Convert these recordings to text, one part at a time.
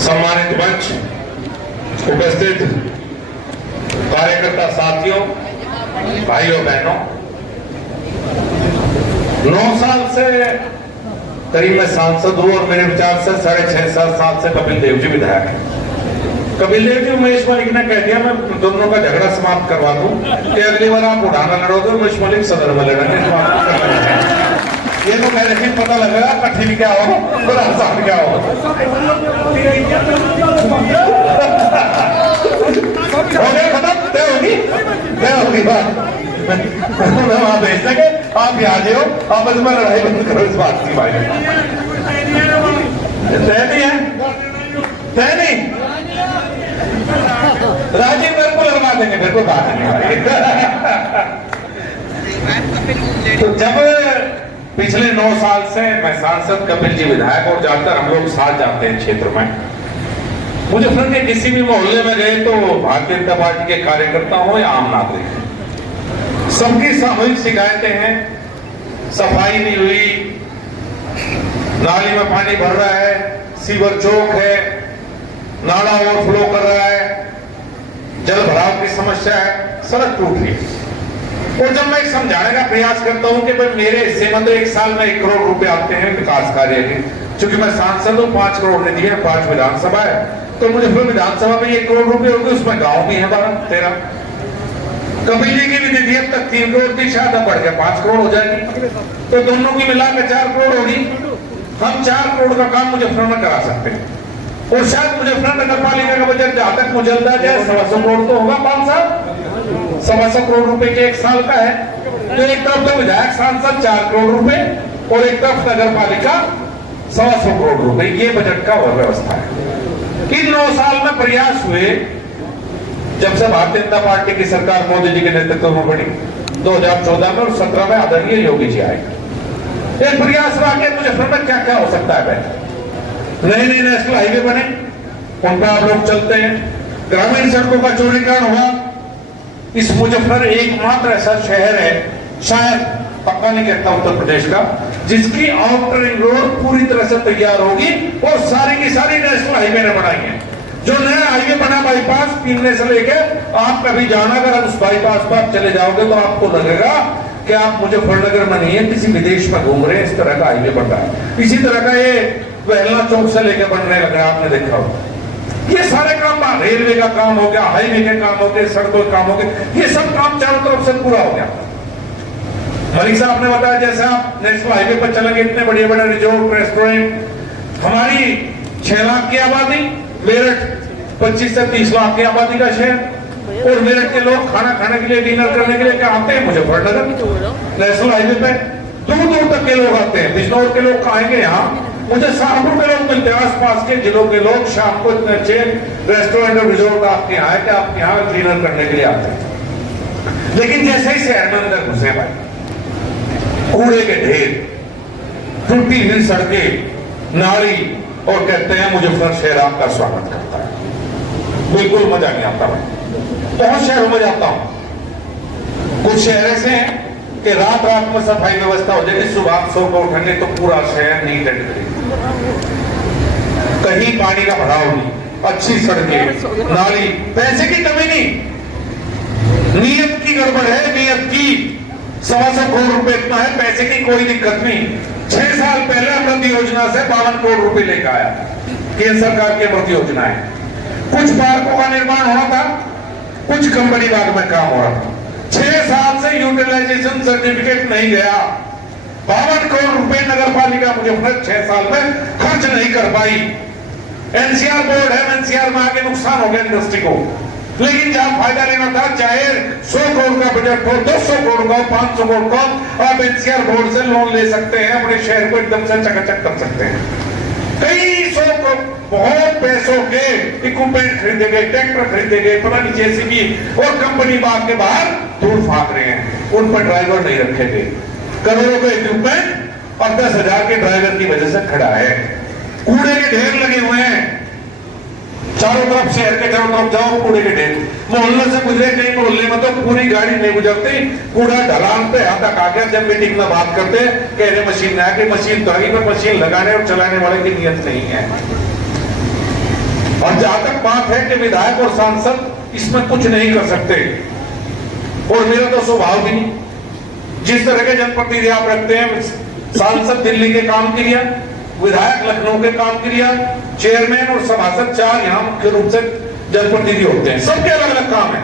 सम्मानित मंच, उपस्थित कार्यकर्ता साथियों, भाइयों बहनों, 9 साल से करीब मैं सांसद हूं और मेरे विचार से 6.5-7 साल से कपिल देव जी विधायक हैं। कपिल देव जी उमेश मलिक ने कह दिया मैं दोनों का झगड़ा समाप्त करवा दूं कि अगली बार आप उड़ाना लड़ोगे, उमेश मलिक सदर में लड़ेंगे। ये तो कह रहे पता लगेगा कठिन क्या हो और आसान क्या हो। हो गया खत्म, तय होगी बात। वहां भेज सके आप यहाँ जो आपस में लड़ाई बंद करो इस बात की। भाई तय नहीं है, तय नहीं, राजीव मेरे को लगवा देंगे, मेरे को बात नहीं। तो जब पिछले 9 साल से मैं सांसद, कपिल जी विधायक और जाकर हम लोग साथ जाते हैं क्षेत्र में, मुजफ्फरनगर के किसी भी मोहल्ले में गए तो भारतीय जनता पार्टी के कार्यकर्ता हो या आम नागरिक, सबकी सामूहिक शिकायतें हैं। सफाई नहीं हुई, नाली में पानी भर रहा है, सीवर चौक है, नाला ओवरफ्लो कर रहा है, जल भराव की समस्या है, सड़क टूट रही है। और जब मैं समझाने का प्रयास करता हूं कि भाई मेरे हिस्से में तो 1 साल में 1 करोड़ रुपए आते हैं विकास कार्य के, क्योंकि मैं सांसद हूं, 5 करोड़ ने दिए, 5 विधानसभा है, तो मुझे फिर विधानसभा में 1 करोड़ रुपए होंगे, उसमें गांव भी है 12-13। कपिल जी की भी निधि अब तक 3 करोड़ थी, शायद अब बढ़ के 5 करोड़ हो जाएगी, तो दोनों की मिलाकर 4 करोड़ होगी। हम 4 करोड़ का काम मुजफ्फरनगर में करा सकते हैं। और शायद मुजफ्फरनगर नगर पालिका का बजट जहां तक मुझे अंदाजा है 125 करोड़ तो होगा, 5 साल 125 करोड़ रुपए के 1 साल का है। तो एक तरफ तो विधायक सांसद 4 करोड़ रुपए और एक तरफ नगर पालिका 125 करोड़ रुपए, ये बजट का और व्यवस्था है। इन 9 साल में प्रयास हुए, जब से भारतीय जनता पार्टी की सरकार मोदी जी के नेतृत्व में बनी 2014 में और 17 में आदरणीय योगी जी आए, एक प्रयास रहा कि मुजफ्फरनगर में क्या क्या हो सकता है। नए नेशनल हाईवे बने, उन पर आप लोग चलते हैं, ग्रामीण सड़कों का चौड़ीकरण हुआ। इस मुजफ्फरनगर एकमात्र ऐसा शहर है, शायद पक्का नहीं कहता उत्तर प्रदेश का, जिसकी आउटर रिंग रोड पूरी तरह से तैयार होगी और सारी की सारी नेशनल हाईवे ने बनाई है। जो नया हाईवे बना बाईपास पीने से लेके, आप कभी जाना, अगर उस बाईपास पर आप चले जाओगे तो आपको लगेगा कि आप मुजफ्फरनगर में नहीं है, किसी विदेश में घूम रहे हैं। इस तरह का हाईवे बन रहा है। इसी तरह का ये पहला चौक से लेकर बनने लगा, आपने देखा हो। ये सारे काम, रेलवे का काम हो गया, हाईवे के काम हो गए, सड़कों के काम हो गए, ये सब काम चारों तरफ से पूरा हो गया। मलिक साहब ने बताया जैसे आप नेशनल हाईवे पर चलेंगे, इतने बड़े बड़े रिजोर्ट, रेस्टोरेंट, हमारी 6 लाख की आबादी, मेरठ 25 से 30 लाख की आबादी का शहर, और मेरठ के लोग खाना खाने के लिए, डिनर करने के लिए क्या आते हैं मुजफ्फरनगर नेशनल हाईवे पे। दूर दूर तक के लोग आते हैं। बिजनौर के लोग आएंगे यहाँ, मुझे शाहपुर के लोग मिलते हैं, आसपास के जिलों के लोग शाम को इतने अच्छे रेस्टोरेंट और रिजोर्ट आपके यहाँ है कि आपके यहाँ डिनर करने के लिए आते हैं। लेकिन जैसे ही शहर में अंदर घुसे भाई, कूड़े के ढेर, टूटी हुई सड़कें, नाली, और कहते हैं मुजफ्फरनगर शहर आपका स्वागत करता है। बिल्कुल मजा नहीं आता भाई। बहुत शहरों में जाता हूं, कुछ शहर ऐसे हैं कि रात रात में सफाई व्यवस्था हो जाएगी, सुबह 100 को उठेंगे तो पूरा शहर नीट एंड क्लीन, कहीं पानी का भराव नहीं, अच्छी सड़कें, नाली, पैसे की कमी नहीं, नीयत की गड़बड़ है, नीयत की। 125 करोड़ रुपए इतना है, पैसे की कोई दिक्कत नहीं। 6 साल पहले अमृत योजना से 52 करोड़ रुपए लेकर आया, केंद्र सरकार की अमृत योजना है। कुछ पार्कों का निर्माण होना था, कुछ कंपनी बाग में काम हो रहा था। 6 साल से यूटिलाइजेशन सर्टिफिकेट नहीं गया। 52 करोड़ रुपए नगर पालिका मुजफ्फरनगर 6 साल में खर्च नहीं कर पाई। एनसीआर बोर्ड है, एनसीआर में आगे नुकसान हो गया इंडस्ट्री को, लेकिन जहां फायदा लेना था, चाहे 100 करोड़ का बजट हो, 200 करोड़ का, 500 करोड़ का, आप एनसीआर बोर्ड से लोन ले सकते हैं, अपने शहर को एकदम से चकाचक कर सकते हैं। कई सौ बहुत पैसों के इक्विपमेंट खरीदे गए, ट्रैक्टर खरीदे गए, पता नहीं जेसीबी, और कंपनी बाग के बाहर धूल फाक रहे हैं, उन पर ड्राइवर नहीं रखे गए। करोड़ों का इक्विपमेंट और 10,000 के ड्राइवर की वजह से खड़ा है। कूड़े के ढेर लगे हुए हैं चारों तरफ, शहर के चारों तरफ जाओ कूड़े के ढेर। मोहल्ले से गुजरे, कई मोहल्ले में तो पूरी गाड़ी नहीं गुजरती, कूड़ा ढलान पे यहाँ तक आ गया। जब मीटिंग में बात करते कह रहे मशीन है कि मशीन तो आगे, पर मशीन लगाने और चलाने वाले की नियत नहीं है। बात है कि विधायक और सांसद इसमें कुछ नहीं कर सकते, और मेरा तो स्वभाव भी नहीं। जिस तरह के जनप्रतिनिधि आप रखते हैं, सांसद दिल्ली के काम के लिए, विधायक लखनऊ के काम के लिए, चेयरमैन और सभासद 4 यहाँ मुख्य रूप से जनप्रतिनिधि होते हैं। सबके अलग अलग काम है।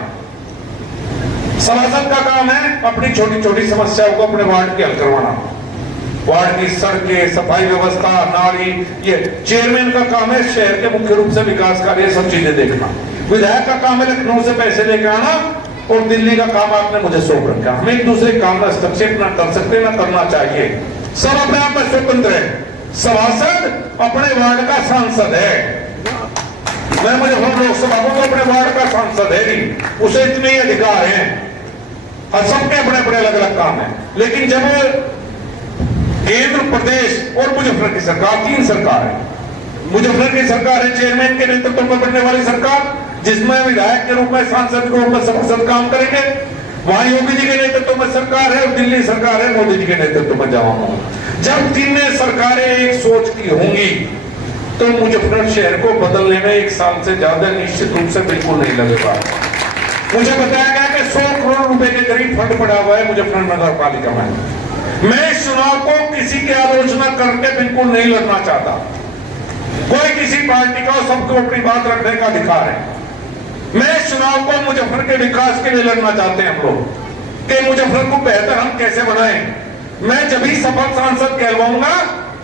सभासद का काम है अपनी छोटी छोटी समस्याओं को अपने वार्ड के हल करवाना, वार्ड की सड़कें, सफाई व्यवस्था, नाली। ये चेयरमैन का काम है शहर के मुख्य रूप से विकास कार्य, सब चीजें देखना। विधायक का काम है लखनऊ से पैसे लेकर आना, और दिल्ली का काम आपने मुझे सौंप रखा। हम एक दूसरे काम का हस्तक्षेप ना कर सकते, ना करना चाहिए। सब अपने आप में स्वतंत्र है। सभासद अपने वार्ड का सांसद है। मैं मुजफ्फरपुर लोकसभा को अपने वार्ड का सांसद है नहीं, उसे इतने ही अधिकार हैं। और सबके अपने अपने अलग अलग काम है। लेकिन जब केंद्र, प्रदेश और मुजफ्फर की सरकार, 3 सरकार है। मुजफ्फर की सरकार है चेयरमैन के नेतृत्व में बनने वाली सरकार, जिसमें विधायक के रूप में, सांसद के रूप में सभासद काम करेंगे। वहां योगी जी के नेतृत्व में सरकार है, और दिल्ली सरकार है मोदी जी के नेतृत्व में जवाब। जब तीनों सरकारें एक सोच की होंगी तो मुजफ्फर शहर को बदलने में 1 साल से ज्यादा निश्चित रूप से बिल्कुल नहीं लगेगा। मुझे बताया गया कि 100 करोड़ रुपए के करीब फंड पड़ा हुआ है मुजफ्फर नगर पालिका में। मैं इस चुनाव को किसी की आलोचना करके बिल्कुल नहीं लड़ना चाहता। कोई किसी पार्टी का, सबको अपनी बात रखने का अधिकार है। मैं इस चुनाव को मुजफ्फर के विकास के लिए लड़ना चाहते हैं हम लोग, कि मुजफ्फर को बेहतर हम कैसे बनाएं। मैं जब ही सफल सांसद कहलवाऊंगा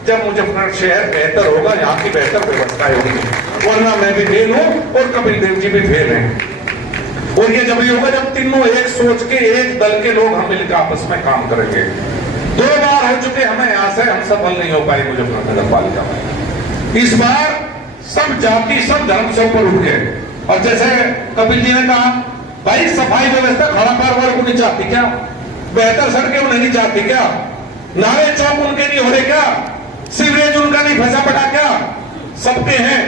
जब मुजफ्फर शहर बेहतर होगा, यहाँ की बेहतर व्यवस्था होगी। वरना मैं भी फेल हूं और कपिल देव जी भी फेल हैं। और ये जब होगा जब तीनों एक सोच के, एक दल के लोग हम मिलकर आपस में काम करेंगे। 2 बार हो चुके हमें यहाँ से, हम सफल नहीं हो पाए मुजफ्फर नगर पालिका में। इस बार सब जाति, सब धर्म से ऊपर उठ गए। और जैसे कपिल जी ने कहा, भाई सफाई व्यवस्था खड़ा पैर वाले को नहीं चाहती क्या? बेहतर सड़कें उन्हें नहीं चाहती क्या? नाले चौक उनके नहीं हो रहे क्या? सीवरेज उनका नहीं फंसा पड़ा क्या? सबके हैं।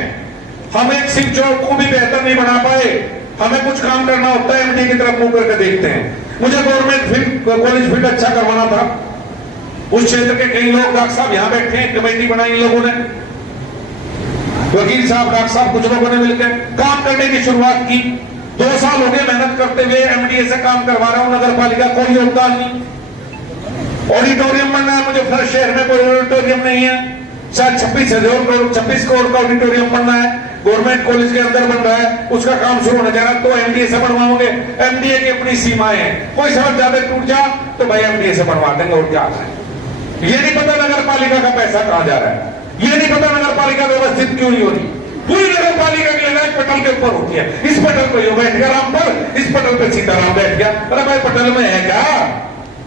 हम एक शिव चौक को भी बेहतर नहीं बना पाए। हमें कुछ काम करना होता है, एमडी की तरफ मुंह करके देखते हैं। मुझे गवर्नमेंट कॉलेज फील्ड अच्छा करवाना था। उस क्षेत्र के कई लोग, डॉक्टर साहब यहाँ बैठे हैं, कमेटी बनाई इन लोगों ने, वकील साहब, डॉक्टर साहब, कुछ लोगों ने मिलकर काम करने की शुरुआत की। 2 साल हो गए मेहनत करते हुए, एमडीए से काम करवा रहा हूं, नगर पालिका कोई योगदान नहीं। ऑडिटोरियम बनना है मुझे, फिर शहर में कोई ऑडिटोरियम नहीं है। शायद 26 करोड़ का ऑडिटोरियम बनना है, गवर्नमेंट कॉलेज के अंदर बन रहा है, उसका काम शुरू होने जा रहा है। तो एमडीए से बनवाओगे, एमडीए की अपनी सीमाएं हैं। कोई सड़क ज्यादा टूट जा तो भाई एमडीए से बनवा देंगे, और क्या है। ये नहीं पता नगर पालिका का पैसा कहां जा रहा है, ये नहीं पता नगर पालिका व्यवस्थित क्यों नहीं हो रही। पूरी नगर पालिका की लड़ाई पटल के ऊपर होती है। इस पटल पे बैठ गया रामपुर, इस पटल पे सीताराम बैठ गया। अरे भाई पटल में है क्या?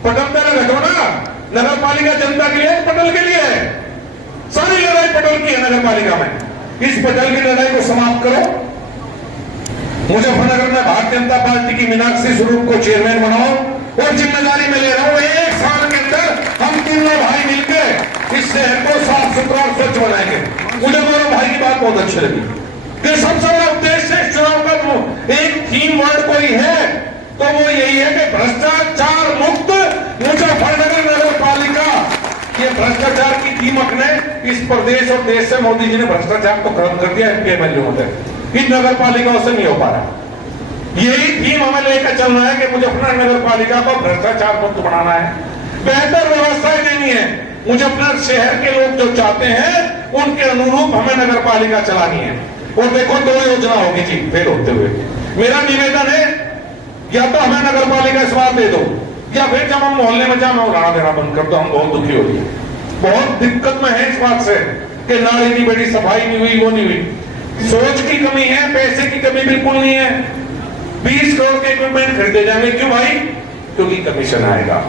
पटल पे रखो ना। नगर पालिका जनता के लिए, पटल के लिए है। सारी लड़ाई पटल की है नगर पालिका में। इस पटल की लड़ाई को समाप्त करो। मुजफ्फरनगर में भारतीय जनता पार्टी की मीनाक्षी स्वरूप को चेयरमैन बनाओ, और जिम्मेदारी में ले रहा हूं 1 साल के अंदर हम तीनों भाई मिलकर इस शहर को साफ सुथरा और स्वच्छ बनाएंगे। मुझे गौरव भाई की बात बहुत अच्छी लगी कि सबसे बड़ा उद्देश्य इस चुनाव का एक थीम वर्ड कोई है तो वो यही है कि भ्रष्टाचार मुक्त मुजफ्फरनगर नगर पालिका। ये भ्रष्टाचार की थीम रखने इस प्रदेश और देश से मोदी जी ने भ्रष्टाचार तो खत्म कर दिया एमपी एमएलए में, इन नगर पालिकाओं से नहीं हो पा रहा। यही थीम हमें लेकर चलना है कि मुजफ्फरनगर नगर पालिका को भ्रष्टाचार मुक्त बनाना है, बेहतर व्यवस्थाएं देनी है। मुजफ्फरनगर शहर के लोग जो चाहते हैं उनके अनुरूप हमें नगर पालिका चलानी है। और देखो 2 योजना होगी जी फेल होते हुए। मेरा निवेदन है, या तो हमें नगर पालिका इस बार दे दो, या फिर जब हम मोहल्ले में जाना उड़ाना देना बंद कर दो। हम बहुत दुखी हो रही है, बहुत दिक्कत में है इस बात से कि नाली नहीं बड़ी, सफाई नहीं हुई, वो नहीं हुई। सोच की कमी है, पैसे की कमी बिल्कुल नहीं है। 20 करोड़ के इक्विपमेंट खरीदे जाएंगे, क्यों भाई? क्योंकि कमीशन आएगा।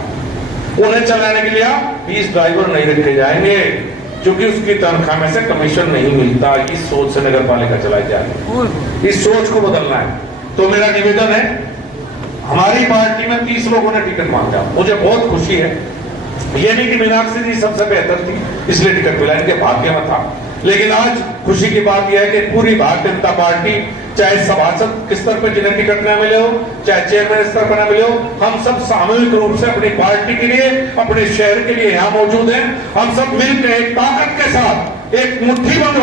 उन्हें चलाने के लिए 20 ड्राइवर नहीं रखे जाएंगे, क्योंकि उसकी तनख्वाह में से कमीशन नहीं मिलता। इस सोच से नगर पालिका चलाई जाएगी, इस सोच को बदलना है। तो मेरा निवेदन है, हमारी पार्टी में 30 लोगों ने टिकट मांगा, मुझे बहुत खुशी है। ये नहीं कि मीनाक्षी जी सबसे बेहतर थी इसलिए टिकट मिला, इनके भाग्य में था। लेकिन आज खुशी की बात यह है कि पूरी भारतीय जनता पार्टी, चाहे सभासद के स्तर पर जिन्हें टिकट न मिले हो, चाहे चेयरमैन स्तर पर न मिले हो, हम सब सामूहिक रूप से अपनी पार्टी के लिए, अपने शहर के लिए यहाँ मौजूद हैं। हम सब मिलकर एक ताकत के साथ एक मुट्ठीबंद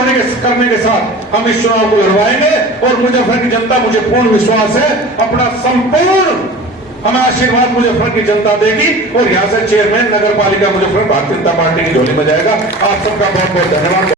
करने के साथ हम इस चुनाव को लड़वाएंगे और मुजफ्फर की जनता, मुझे पूर्ण विश्वास है, अपना संपूर्ण हमें आशीर्वाद मुजफ्फर की जनता देगी और यहां से चेयरमैन नगर पालिका मुजफ्फर भारतीय जनता पार्टी की झोली में जाएगा। आप सबका बहुत बहुत धन्यवाद।